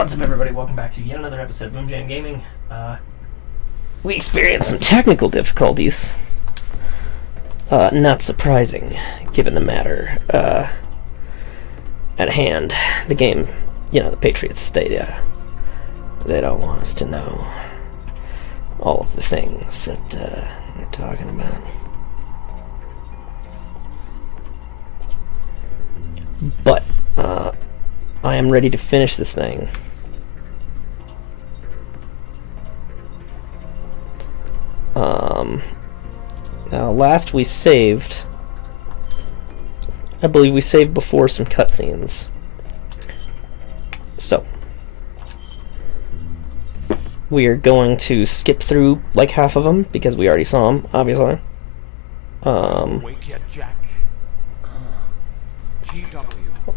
What's up, everybody? Welcome back to yet another episode of BoomJamGaming. We experienced some technical difficulties. Not surprising, given the matter at hand. The game, the Patriots, they don't want us to know all of the things that they're talking about. But, I am ready to finish this thing. Now last we saved, I believe we saved before some cutscenes. So, we are going to skip through like half of them because we already saw them, obviously. Wake yet, Jack.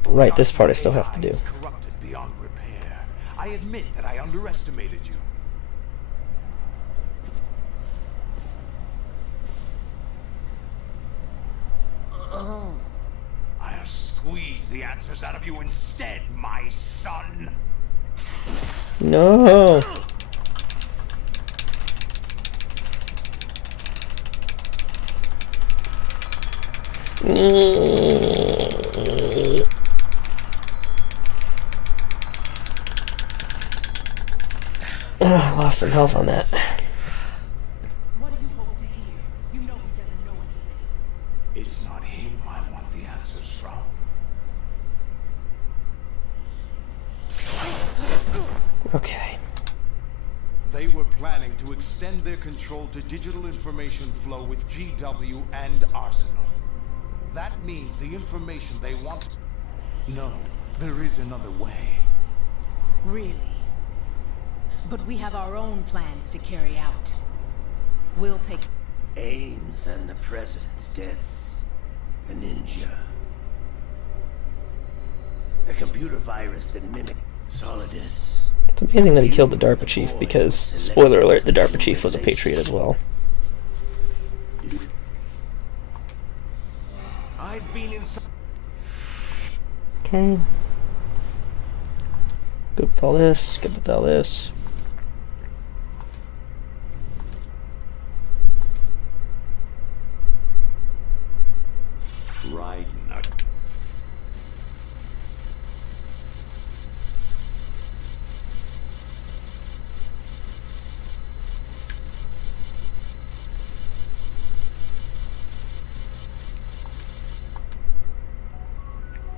Right, this part I still have to do. Corrupted beyond repair. I admit that I underestimated you. I'll squeeze the answers out of you instead, my son. No. Lost some health on that. What do you hope to hear? You know he doesn't know anything. It's not him I want the answers from. Okay. They were planning to extend their control to digital information flow with GW and Arsenal. That means the information they want... No, there is another way. Really? But we have our own plans to carry out. We'll take... Ames and the President's deaths. The ninja. The computer virus that mimicked Solidus. It's amazing that he killed the DARPA chief because, spoiler alert, the DARPA chief was a Patriot as well. I've been in... Okay. Good with all this, good with all this. Right.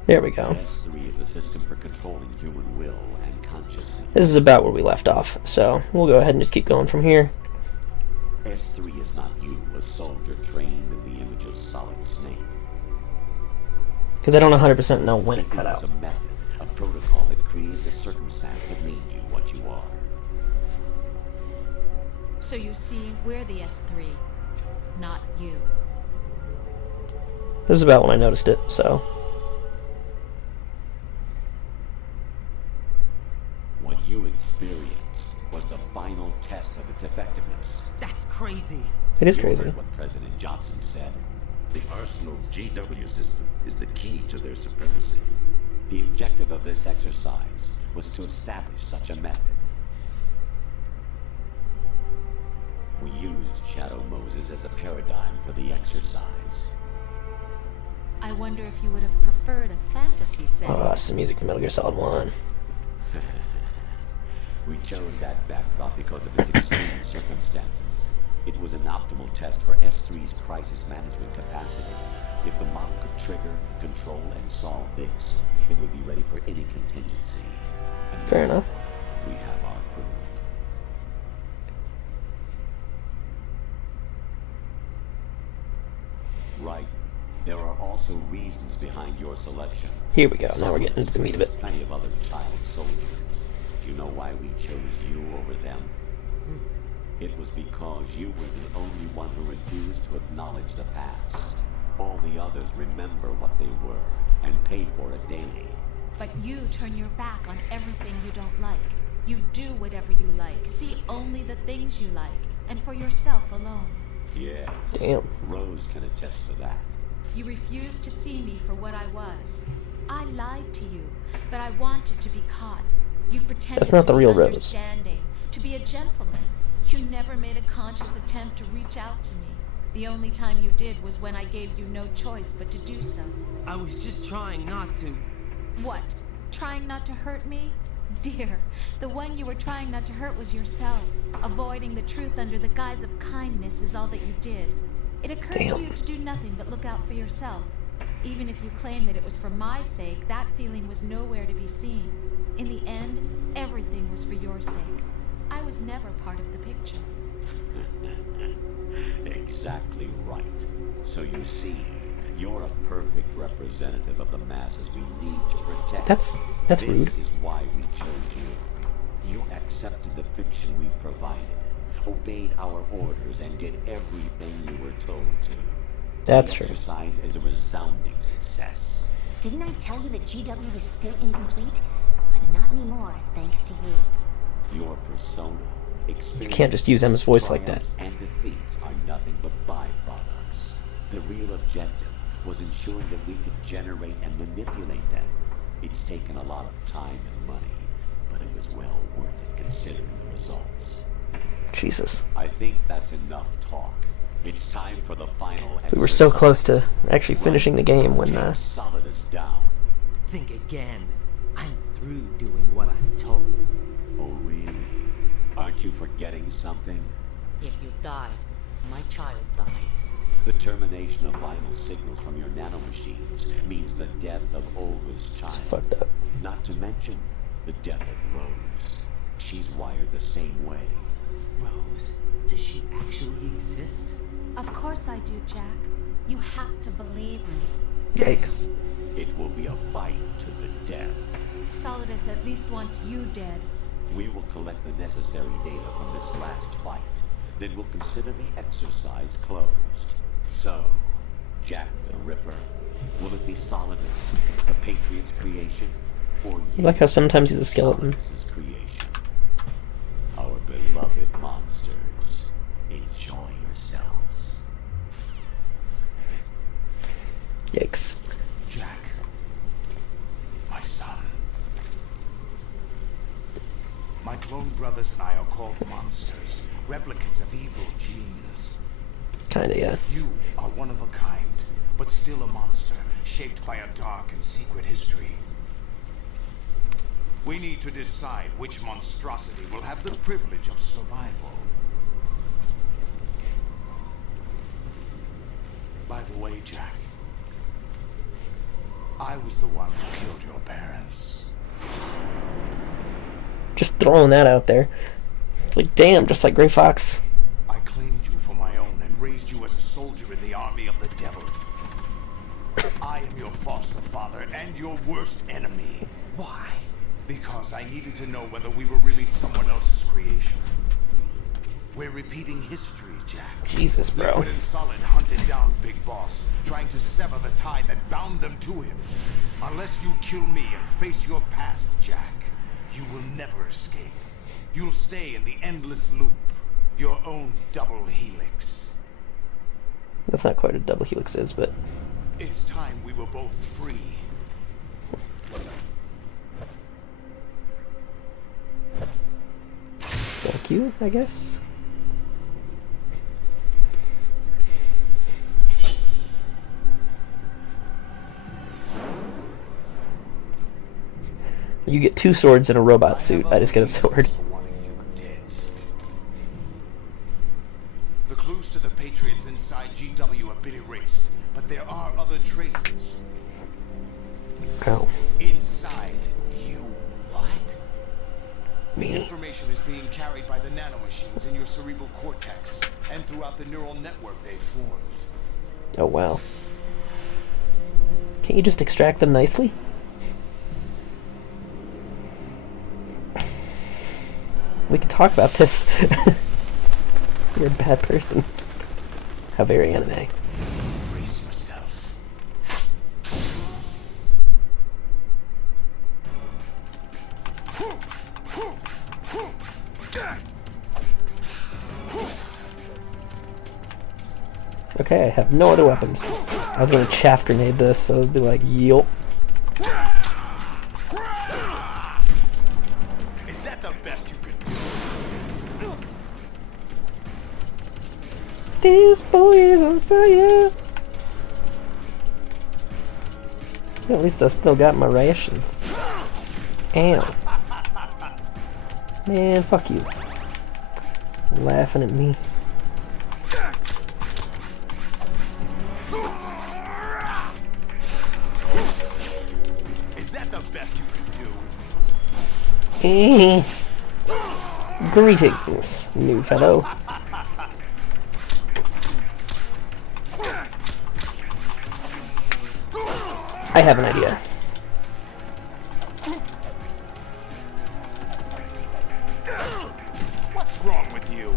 There we go. S3 is a system for controlling human will and consciousness. This is about where we left off, so we'll go ahead and just keep going from here. S3 is not you, a soldier trained in the image of Solid Snake. Because I don't 100% know when it cut It out. was a method, a protocol that created the circumstance that made you what you are. So you see, we're the S3, not you. This is about when I noticed it, so... What you experienced was the final test of its effectiveness. That's crazy. It is You crazy. heard what President Johnson said. The Arsenal's GW system is the key to their supremacy. The objective of this exercise was to establish such a method. We used Shadow Moses as a paradigm for the exercise. I wonder if you would have preferred a fantasy setting. Oh, some music from Metal Gear Solid 1. We chose that backdrop because of its extreme circumstances. It was an optimal test for S3's crisis management capacity. If the model could trigger, control, and solve this, it would be ready for any contingency. And Fair enough. we have our proof. Right. There are also reasons behind your selection. Here we go. Now we're getting into the meat of it. Plenty of other child soldiers. Do you know why we chose you over them? It was because you were the only one who refused to acknowledge the past. All the others remember what they were and pay for it daily. But you turn your back on everything you don't like. You do whatever you like, see only the things you like, and for yourself alone. Yes. Damn. Rose can attest to that. You refused to see me for what I was. I lied to you, but I wanted to be caught. You pretended That's not to the be real Rose. understanding, to be a gentleman. You never made a conscious attempt to reach out to me. The only time you did was when I gave you no choice but to do so. I was just trying not to. What? Trying not to hurt me? Dear, the one you were trying not to hurt was yourself. Avoiding the truth under the guise of kindness is all that you did. It occurred to you to do nothing but look out for yourself. Even if you claim that it was for my sake, that feeling was nowhere to be seen. In the end, everything was for your sake. I was never part of the picture. Exactly right. So you see, you're a perfect representative of the masses we need to protect. That's rude. This is why we chose you. You accepted the fiction we've provided, obeyed our orders, and did everything you were told to. That's the true. exercise is a resounding success. Didn't I tell you that GW is still incomplete? But not anymore, thanks to you. Your persona, You can't just use Emma's voice like that. triumphs and defeats are nothing but byproducts. The real objective was ensuring that we could generate and manipulate them. It's taken a lot of time and money, but it was well worth it considering the results. Jesus. I think that's enough talk. It's time for the final We were so exercise. close to actually finishing the game when, Take Solidus down. Think again. I'm through doing what I'm told. Oh, really? Aren't you forgetting something? If you die, my child dies. The termination of vital signals from your nanomachines means the death of Olga's child. it's fucked up. Not to mention the death of Rose. She's wired the same way. Rose, does she actually exist? Of course I do, Jack. You have to believe me. Yikes. It will be a fight to the death. Solidus at least wants you dead. We will collect the necessary data from this last fight. Then we'll consider the exercise closed. So, Jack the Ripper, will it be Solidus, the Patriots' creation, or You like how sometimes he's a skeleton? Solidus's creation? Our beloved monsters, enjoy yourselves. Yikes. Jack, my son. My clone brothers and I are called monsters, replicants of evil genes. Kinda, yeah. You are one of a kind, but still a monster, shaped by a dark and secret history. We need to decide which monstrosity will have the privilege of survival. By the way, Jack, I was the one who killed your parents. Just throwing that out there. It's like, damn, just like Gray Fox. I claimed you for my own and raised you as a soldier in the army of the devil. I am your foster father and your worst enemy. Why? Because I needed to know whether we were really someone else's creation. We're repeating history, Jack. Jesus, bro. Liquid and Solid hunted down Big Boss, trying to sever the tie that bound them to him. Unless you kill me and face your past, Jack, you will never escape. You'll stay in the endless loop, your own double helix. That's not quite what a double helix is, but It's time we were both free. thank you, I guess. You get 2 swords in a robot suit. I just get a sword. For wanting you dead. The clues to the Patriots inside GW have been erased, but there are other traces. Ow. Inside you. What? Me. Information is being carried by the nanomachines in your cerebral cortex and throughout the neural network they've formed. Oh, wow. Can't you just extract them nicely? We can talk about this. You're a bad person. How very anime. Brace yourself. Okay, I have no other weapons. I was gonna chaff grenade this, so it'd be like, yup. This boy is on fire. At least I still got my rations. Ow. Man, fuck you. Laughing at me. Is that the best you can do? Greetings, new fellow. I have an idea. What's wrong with you?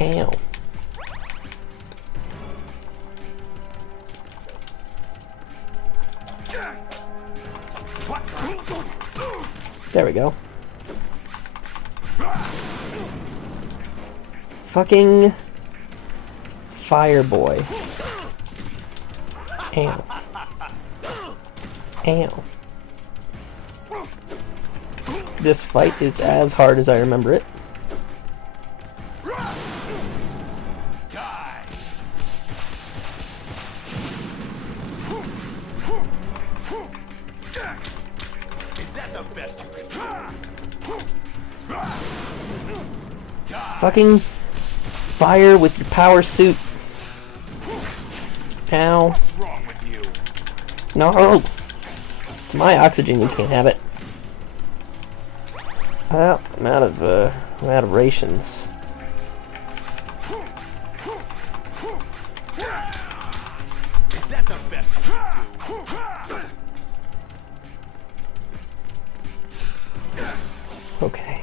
Ow. There we go. Fucking fire boy. Ow. Ow. This fight is as hard as I remember it. Is that the best you can do? Fucking fire with your power suit. Ow. What's wrong with you? No! It's my oxygen, you can't have it. Well, I'm out of rations. Is that the best you can do? Okay.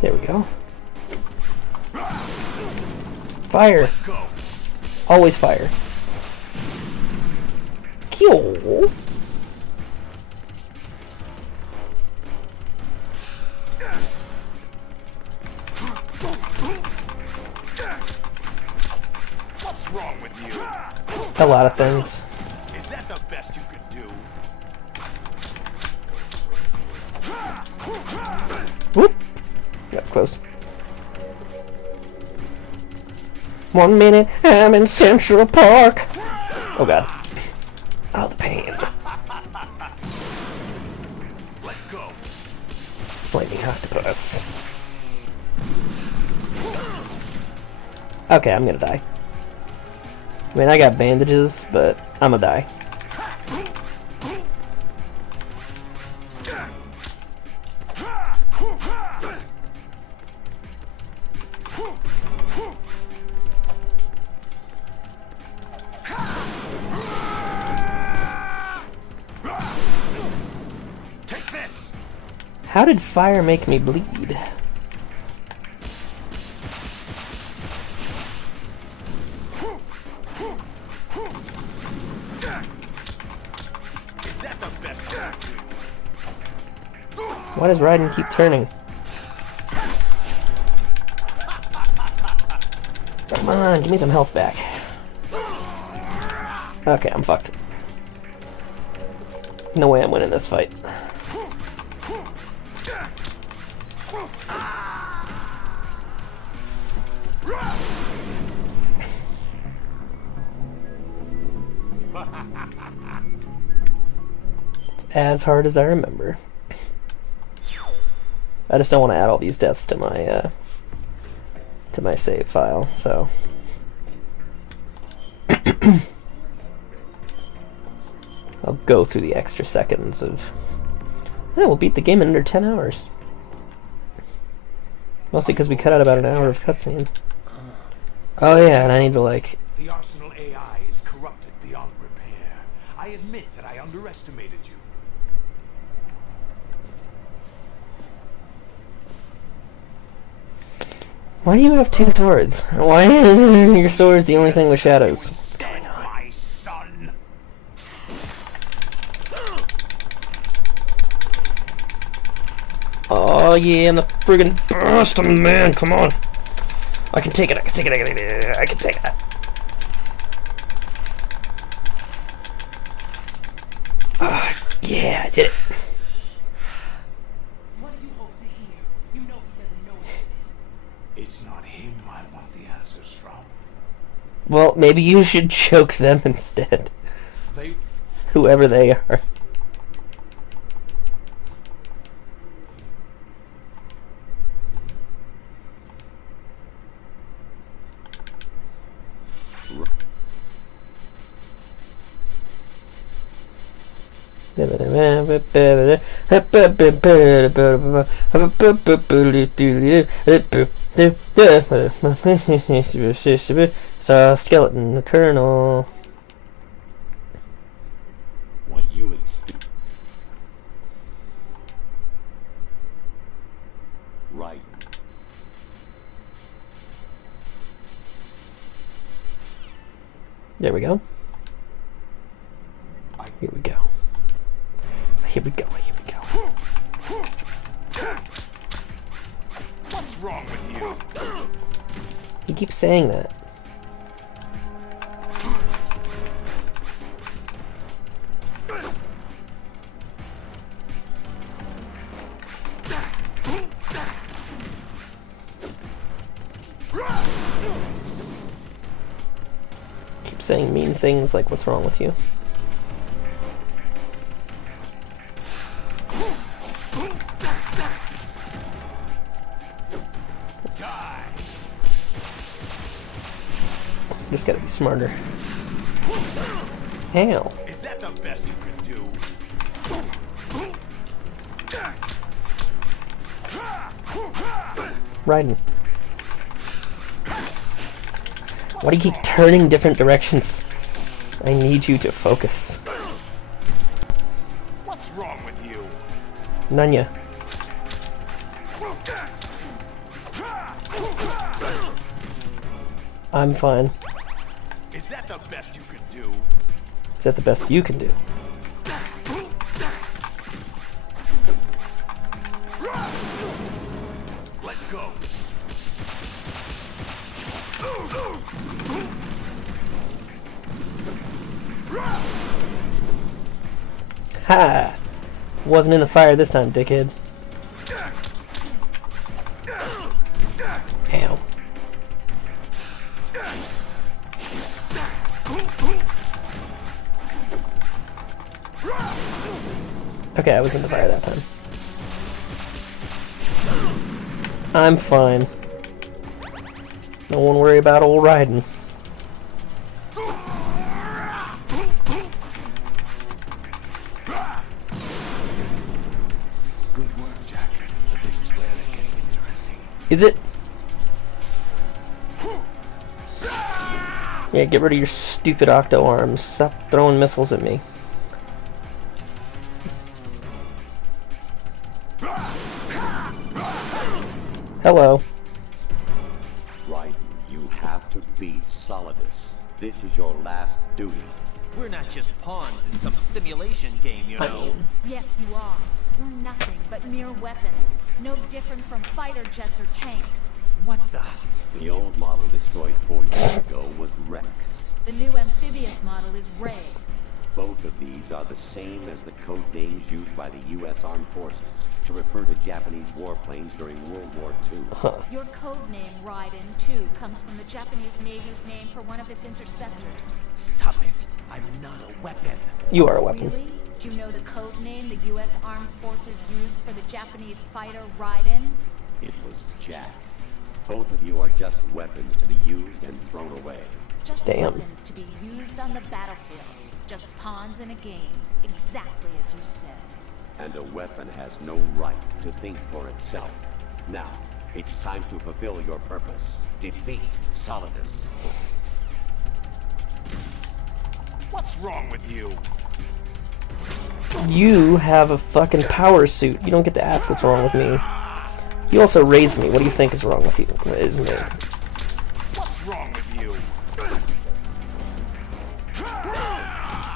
There we go. Fire! Let's go. Always fire. Kill. What's wrong with you? A lot of things. Is that the best you can do? Whoop! That's close. 1 minute, I'm in Central Park. Oh god. Oh, the pain. Let's go. Flaming octopus. Okay, I'm gonna die. I mean, I got bandages, but I'm gonna die. Take this. How did fire make me bleed? Is that the best you can do? Why does Raiden keep turning? Come on, give me some health back. Okay, I'm fucked. No way I'm winning this fight. It's as hard as I remember. I just don't want to add all these deaths to my save file, so I'll go through the extra seconds of... Yeah, we'll beat the game in under 10 hours. Mostly because we cut out about an hour of cutscene. Oh yeah, and I need to like... The Arsenal AI is corrupted beyond repair. I admit that I underestimated you. Why do you have two swords? Why is your sword's the only thing with shadows? What's going on? My son. Oh yeah, I'm the friggin' best man, come on! I can take it, I can take it, I can take it. Yeah, I did it. Well, maybe you should choke them instead. They... Whoever they are. Saw a skeleton, the colonel. What you expect? Right. There we go. Here we go. Here we go. Here we go. What's wrong with you? He keeps saying that. Keep saying mean things like, what's wrong with you? Just gotta be smarter. Ow. Is that the best you can do? Raiden. Why do you keep turning different directions? I need you to focus. What's wrong with you? Nanya. I'm fine. Is that the best you can do? Is that the best you can do? Let's go. Ha! Wasn't in the fire this time, dickhead. Ow. Okay, I was in the fire that time. I'm fine. No one worry about old Raiden. Good work, Jack. But this is where it gets interesting. Is it? Yeah, get rid of your stupid octo arms. Stop throwing missiles at me. Hello. Right. You have to beat Solidus. This is your last duty. We're not just pawns in some simulation game, you know. Yes, you are. You're nothing but mere weapons. No different from fighter jets or tanks. What the? The old model destroyed 4 years ago was Rex. The new amphibious model is Ray. Both of these are the same as the code names used by the U.S. Armed Forces to refer to Japanese warplanes during World War II. Your code name, Raiden, too, comes from the Japanese Navy's name for one of its interceptors. Stop it. I'm not a weapon. You are a weapon. Really? Do you know the code name the U.S. Armed Forces used for the Japanese fighter Raiden? It was Jack. Both of you are just weapons to be used and thrown away. Just Damn. weapons to be used on the battlefield. Just pawns in a game, exactly as you said. And a weapon has no right to think for itself. Now, it's time to fulfill your purpose. Defeat Solidus. What's wrong with you? You have a fucking power suit. You don't get to ask what's wrong with me. You also raised me. What do you think is wrong with you? Is me. What's wrong with you?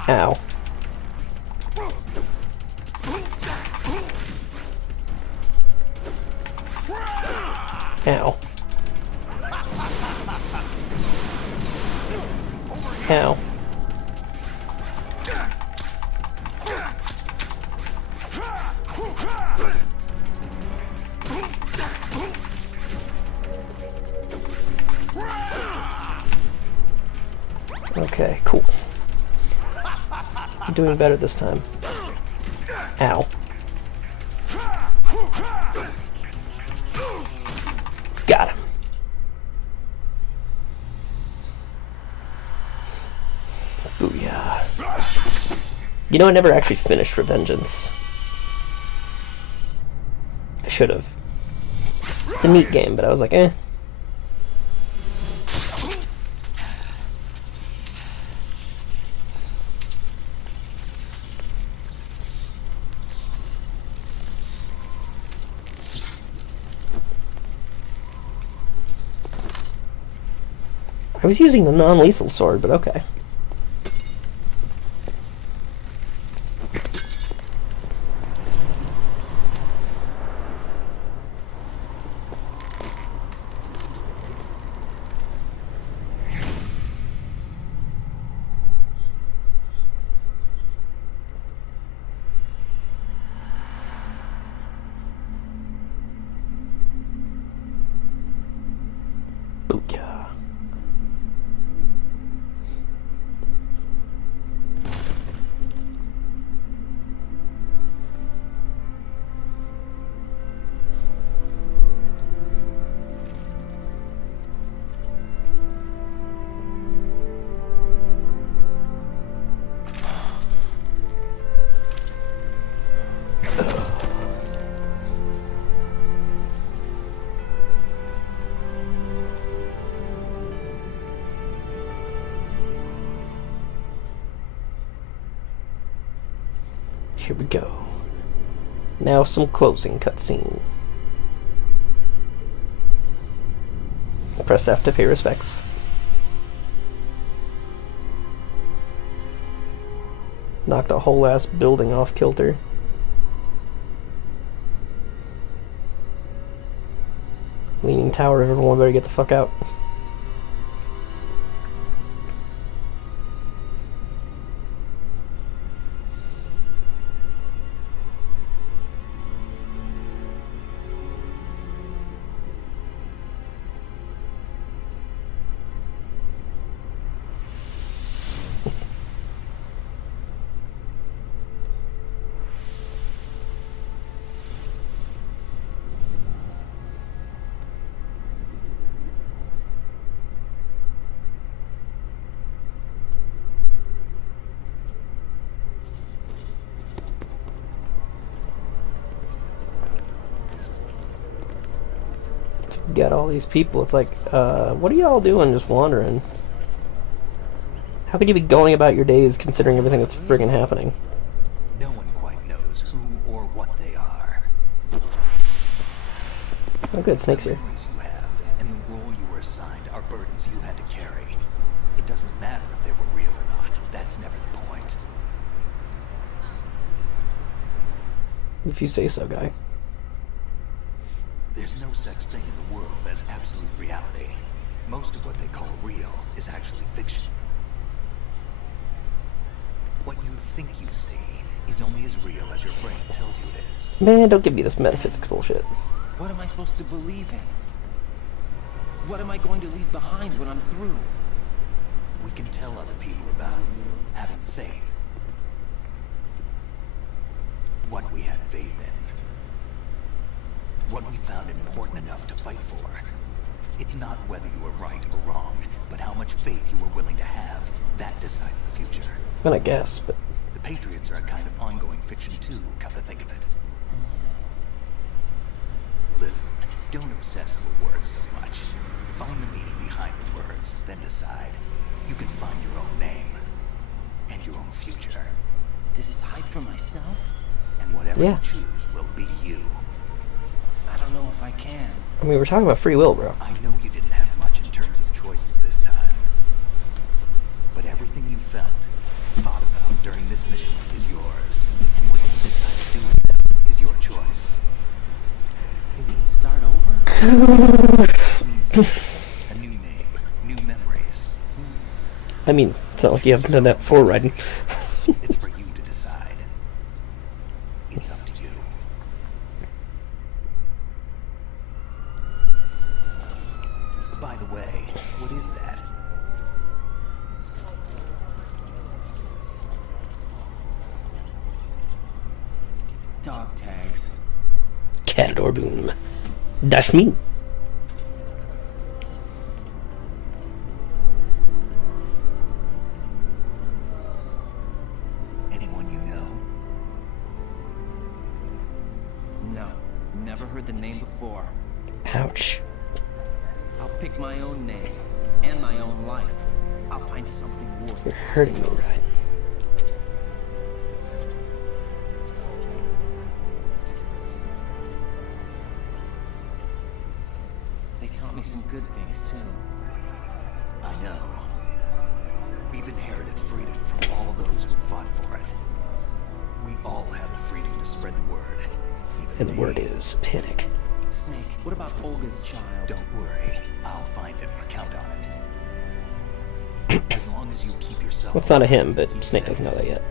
Ow. Ow. Ow. Okay, cool. I'm doing better this time. Ow. Got him. Booyah. You know, I never actually finished Revengeance. I should have. It's a neat game, but I was like, eh. I was using the non-lethal sword, but okay. Booyah. Here we go. Now some closing cutscene. Press F to pay respects. Knocked a whole ass building off kilter. Leaning tower, everyone better get the fuck out. Got all these people. It's like, what are y'all doing just wandering? How could you be going about your days considering everything that's friggin' happening? No one quite knows who or what they are. Oh good, Snake's here. The memories you have and the role you were assigned are burdens you had to carry. It doesn't matter if they were real or not. That's never the point. If you say so, guy. There's no such thing in the world as absolute reality. Most of what they call real is actually fiction. What you think you see is only as real as your brain tells you it is. Man, don't give me this metaphysics bullshit. What am I supposed to believe in? What am I going to leave behind when I'm through? We can tell other people about having faith. What we had faith in. What we found important enough to fight for. It's not whether you were right or wrong, but how much faith you were willing to have. That decides the future. I mean, I guess, but... The Patriots are a kind of ongoing fiction too, come to think of it. Listen, don't obsess over words so much. Find the meaning behind the words, then decide. You can find your own name. And your own future. Decide for myself? And whatever you choose will be you. I don't know if I can. I mean, we're talking about free will, bro. I know you didn't have much in terms of choices this time. But everything you felt, thought about during this mission is yours. And what you decide to do with them is your choice. You mean start over? Clean slate, a new name, new memories. I mean, it's not like you haven't done that before, Raiden. It's for you to decide. It's up to you. By the way, what is that? dog tags. Catador Boom. That's me. Anyone you know? No, never heard the name before. Ouch. I'll pick my own name and my own life. I'll find something worth. You're hurting me, right? They taught me some good things too. I know. We've inherited freedom from all those who fought for it. We all have the freedom to spread the word. Even And the me. word is panic. Snake, what about Olga's child? Don't worry. I'll find him. Count on it. As long as you keep yourself. Well, it's not a him, but keep Snake safe. doesn't know that yet.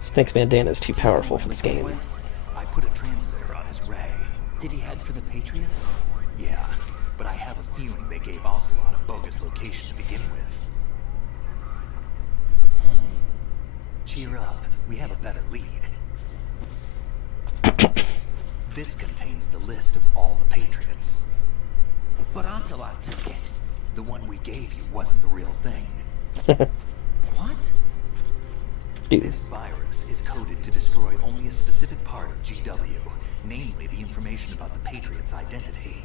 Snake's bandana is too powerful for this game. I put a transmitter on his ray. Did he head for the Patriots? Yeah, but I have a feeling they gave Ocelot a bogus location to begin with. Cheer up. We have a better lead. This contains the list of all the Patriots. But Ocelot took it. The one we gave you wasn't the real thing. What? Dude. This virus is coded to destroy only a specific part of GW, namely the information about the Patriots' identity.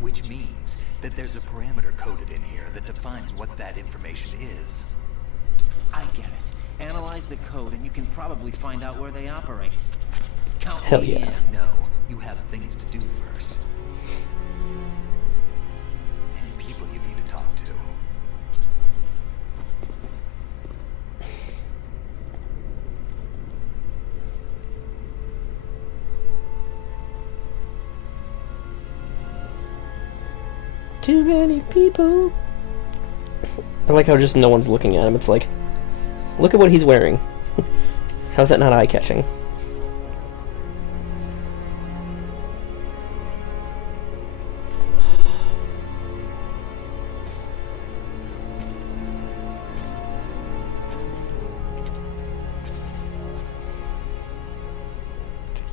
Which means that there's a parameter coded in here that defines what that information is. I get it. Analyze the code and you can probably find out where they operate. Count Hell me yeah. in. No, you have things to do first. And people you need to talk to. Too many people. I like how just no one's looking at him. It's like, look at what he's wearing. How's that not eye-catching?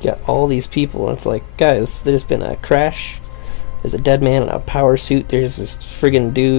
You got all these people, and it's like, guys, there's been a crash. There's a dead man in a power suit. There's this friggin' dude